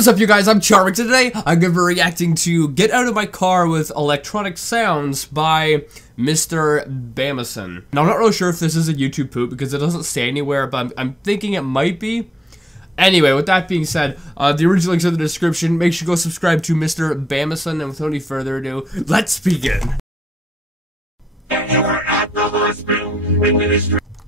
What is up, you guys? I'm Charmx, and today I'm going to be reacting to Get Out of My Car with Electronic Sounds by Mr. Bamison. Now, I'm not really sure if this is a YouTube poop because it doesn't say anywhere, but I'm thinking it might be. Anyway, with that being said, the original link's in the description. Make sure you go subscribe to Mr. Bamison, and without any further ado, let's begin.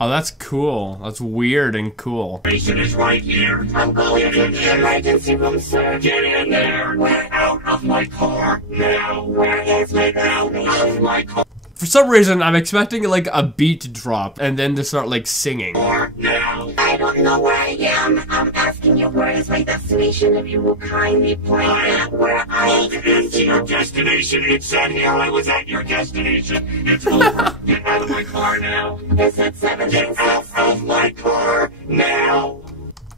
Oh, that's cool. That's weird and cool. Patient is right here. I'm going to the emergency room, sir. Get in there. We're out of my car now. Where is my out of my car? For some reason, I'm expecting like a beat to drop and then to start like singing. Now. I don't know where I am. I'm asking you where is my destination. If you will kindly point out where I am. To your destination. It said here I was at your destination. It's over. Get out of my car now. Is it 7 Get out of my car now.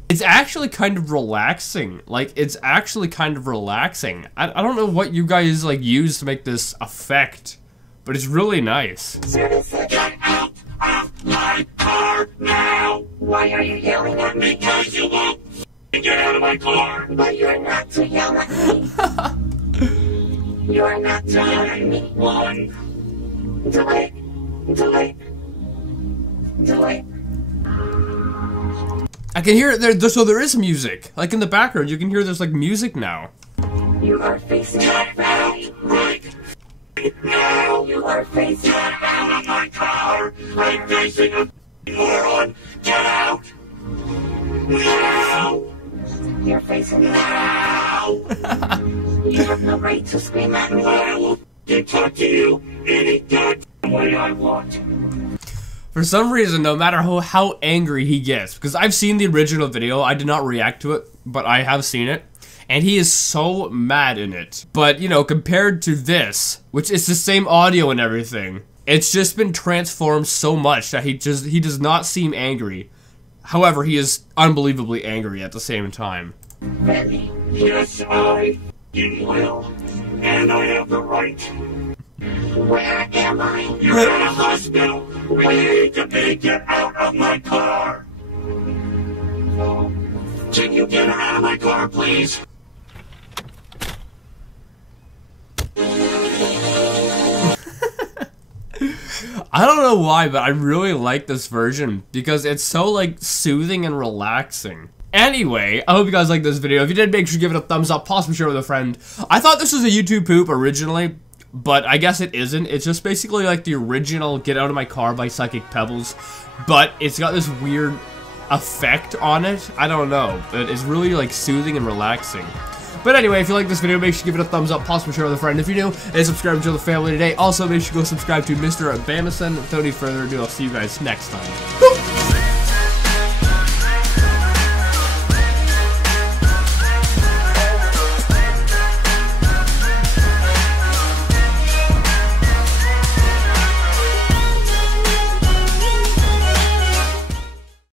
It's actually kind of relaxing. Like, it's actually kind of relaxing. I don't know what you guys like use to make this effect, but it's really nice. Get out of my car now! Why are you yelling at me? Because you won't get out of my car! But you're not to yell at me. You're not to yell at me. Do it. Do it. Do it. I can hear it there, so there is music. Like in the background, you can hear there's like music now. You are facing that right. Now you are facing out of my car. I'm facing a moron. Get out. Now. You're facing now. You have no right to scream at me. I will talk to you any goddamn way I want. For some reason, no matter how angry he gets, because I've seen the original video, I did not react to it, but I have seen it. And he is so mad in it. But, you know, compared to this, which is the same audio and everything, it's just been transformed so much that he does not seem angry. However, he is unbelievably angry at the same time. Ready? Yes, I will. And I have the right. Where am I? You're at a hospital. We need to get out of my car. Can you get out of my car, please? I don't know why, but I really like this version because it's so like soothing and relaxing. Anyway, I hope you guys liked this video. If you did, make sure you give it a thumbs up, possibly share with a friend. I thought this was a YouTube poop originally, but I guess it isn't. It's just basically like the original Get Out of My Car by Psychic Pebbles, but it's got this weird effect on it. I don't know, but it's really like soothing and relaxing. But anyway, if you like this video, make sure you give it a thumbs up, possibly share with a friend if you're new, and subscribe to the family today. Also, make sure you go subscribe to Mr. Bamison. Without any further ado, I'll see you guys next time.